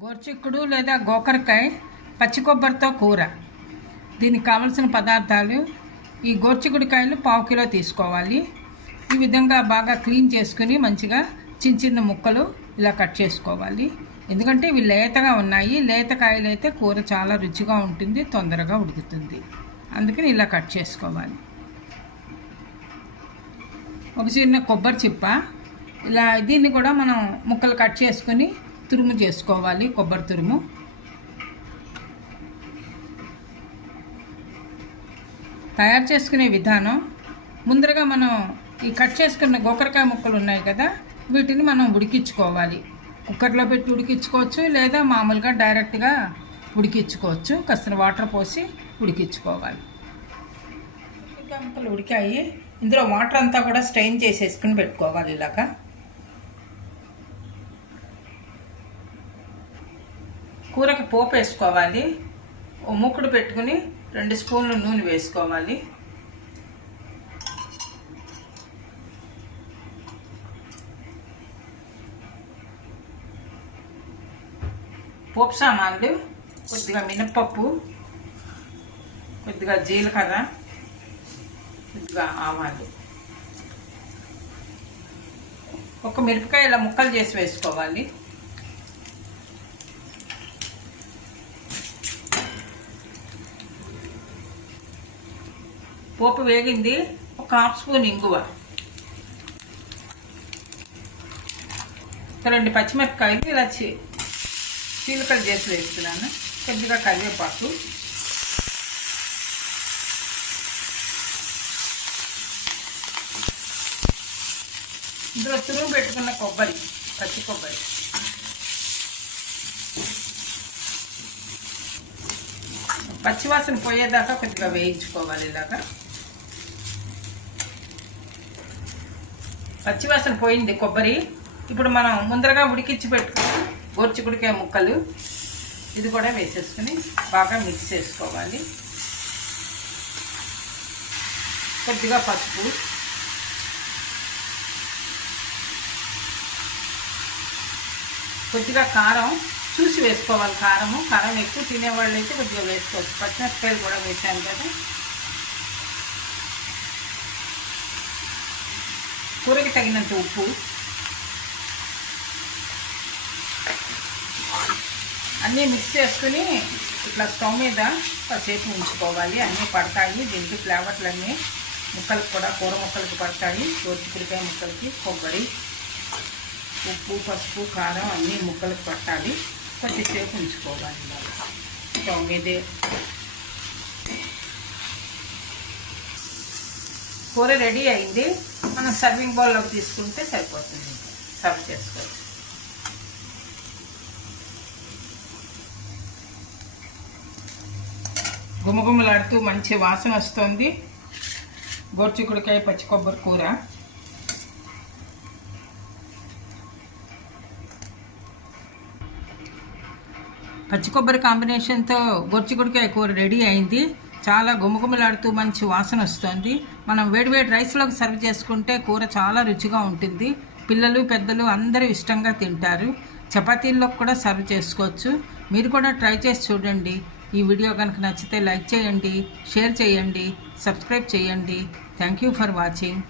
గోర్చిక్కుడు లేదా గోకరకాయ పచ్చి కొబ్బరితో కూర. దీనికి కావలసిన పదార్థాలు ఈ గోర్చికుడికాయలు పావు కిలో తీసుకోవాలి. ఈ విధంగా బాగా క్లీన్ చేసుకుని మంచిగా చిన్న చిన్న ముక్కలు ఇలా కట్ చేసుకోవాలి. ఎందుకంటే ఇవి లేతగా ఉన్నాయి. లేత కాయలు అయితే కూర చాలా రుచిగా ఉంటుంది తొందరగా ఉడుకుతుంది. అందుకని ఇలా కట్ చేసుకోవాలి. ఒక చిన్న కొబ్బరి చిప్ప. ఇలా దీన్ని కూడా మనం ముక్కలు కట్ చేసుకొని తురుము చేసుకోవాలి కొబ్బరి తురుము. తయారు చేసుకునే విధానం ముందరగా మనం ఈ కట్ చేసుకున్న గోకరకాయ ముక్కలు ఉన్నాయి కదా వీటిని మనం ఉడికించుకోవాలి. కుక్కర్లో పెట్టి ఉడికించుకోవచ్చు లేదా మామూలుగా డైరెక్ట్గా ఉడికించుకోవచ్చు. కాస్త వాటర్ పోసి ఉడికించుకోవాలి. గోకరకాయ ముక్కలు ఉడికాయి. ఇందులో వాటర్ అంతా కూడా స్ట్రెయిన్ చేసేసుకుని పెట్టుకోవాలి ఇలాగా. కూరకి పోపు వేసుకోవాలి. ఓ మూకుడు పెట్టుకుని రెండు స్పూన్లు నూనె వేసుకోవాలి. పోపు సామాన్లు కొద్దిగా మినపప్పు కొద్దిగా జీలకర్ర కొద్దిగా ఆవాలు. ఒక మిరపకాయ ఇలా ముక్కలు చేసి వేసుకోవాలి. పోపు వేగింది ఒక హాఫ్ స్పూన్ ఇంగువ. రెండు పచ్చిమిరపకాయలు ఇలా చీలకలు చేసి వేస్తున్నాను. కొద్దిగా కరివేపాకు. ఇందులో తురుగు పెట్టుకున్న కొబ్బరి పచ్చి కొబ్బరి. పచ్చివాసన పోయేదాకా కొద్దిగా వేయించుకోవాలి ఇలాగా. పచ్చివాసన పోయింది కొబ్బరి. ఇప్పుడు మనం ముందరగా ఉడికించి పెట్టుకుని గోర్చికుడికాయ ముక్కలు. ఇది కూడా వేసేసుకుని బాగా మిక్స్ చేసుకోవాలి. కొద్దిగా పసుపు. కొద్దిగా కారం. చూసి వేసుకోవాలి కారము. కారం ఎక్కువ తినేవాళ్ళు అయితే కొద్దిగా వేసుకోవచ్చు. పచ్చిమిరపకాయలు కూడా వేసాను కదా కూరకి తగినంత ఉప్పు. అన్నీ మిక్స్ చేసుకుని ఇట్లా స్టవ్ మీద కాసేపు ఉంచుకోవాలి. అన్నీ పడతాయి. దీనికి ఫ్లేవర్లన్నీ ముక్కలకు కూడా కూర ముక్కలకి పడతాయి. గోరుచిక్కుడికాయ ముక్కలకి కొబ్బరి ఉప్పు పసుపు కారం అన్నీ ముక్కలకు పట్టాలి. కొద్దిసేపు ఉంచుకోవాలి. స్టవ్ మీదే. కూర రెడీ అయింది. మనం సర్వింగ్ బౌల్లోకి తీసుకుంటే సరిపోతుంది. సర్వ్ చేసుకోవచ్చు. గుమగుమలాడుతూ మంచి వాసన వస్తుంది. గోర్చుకుడికాయ పచ్చి కొబ్బరి కూర. పచ్చి కొబ్బరి కాంబినేషన్తో గొర్చిగుడికాయ కూర రెడీ అయింది. చాలా గుమగుమలాడుతూ మంచి వాసన వస్తుంది. మనం వేడివేడి రైస్లోకి సర్వ్ చేసుకుంటే కూర చాలా రుచిగా ఉంటుంది. పిల్లలు పెద్దలు అందరూ ఇష్టంగా తింటారు. చపాతీల్లోకి కూడా సర్వ్ చేసుకోవచ్చు. మీరు కూడా ట్రై చేసి చూడండి. ఈ వీడియో కనుక నచ్చితే లైక్ చేయండి షేర్ చేయండి సబ్స్క్రైబ్ చేయండి. Thank you for watching